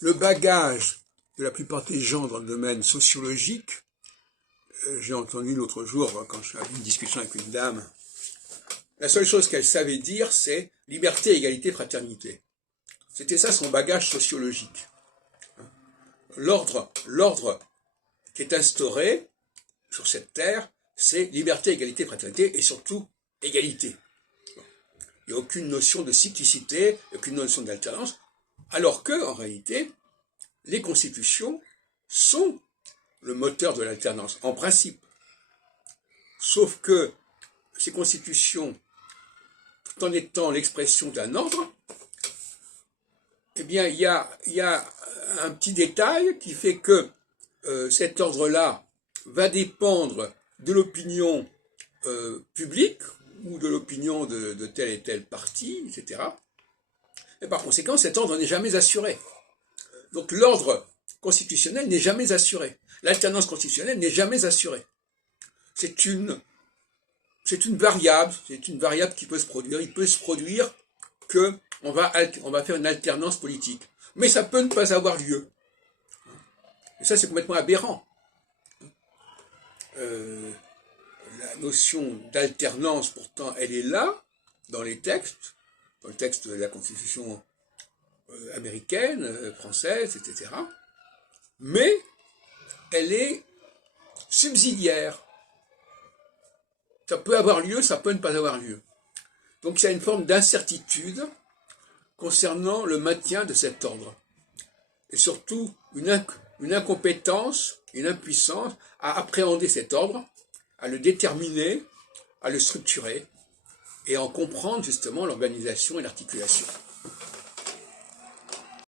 Le bagage de la plupart des gens dans le domaine sociologique, j'ai entendu l'autre jour, quand j'avais une discussion avec une dame, la seule chose qu'elle savait dire, c'est liberté, égalité, fraternité. C'était ça son bagage sociologique. L'ordre qui est instauré sur cette terre, c'est liberté, égalité, fraternité et surtout égalité. Il n'y a aucune notion de cyclicité, aucune notion d'alternance, alors que, en réalité, les constitutions sont le moteur de l'alternance, en principe. Sauf que ces constitutions, tout en étant l'expression d'un ordre, eh bien, il y a un petit détail qui fait que cet ordre-là va dépendre de l'opinion publique ou de l'opinion de tel et tel parti, etc. Et par conséquent, cet ordre n'est jamais assuré. Donc l'ordre constitutionnel n'est jamais assuré. L'alternance constitutionnelle n'est jamais assurée. C'est une variable qui peut se produire. Il peut se produire qu'on va faire une alternance politique. Mais ça peut ne pas avoir lieu. Et ça, c'est complètement aberrant. La notion d'alternance, pourtant, elle est là, dans les textes, dans le texte de la Constitution américaine, française, etc. Mais elle est subsidiaire. Ça peut avoir lieu, ça peut ne pas avoir lieu. Donc il y a une forme d'incertitude concernant le maintien de cet ordre. Et surtout une incompétence, une impuissance à appréhender cet ordre, à le déterminer, à le structurer et à en comprendre justement l'organisation et l'articulation.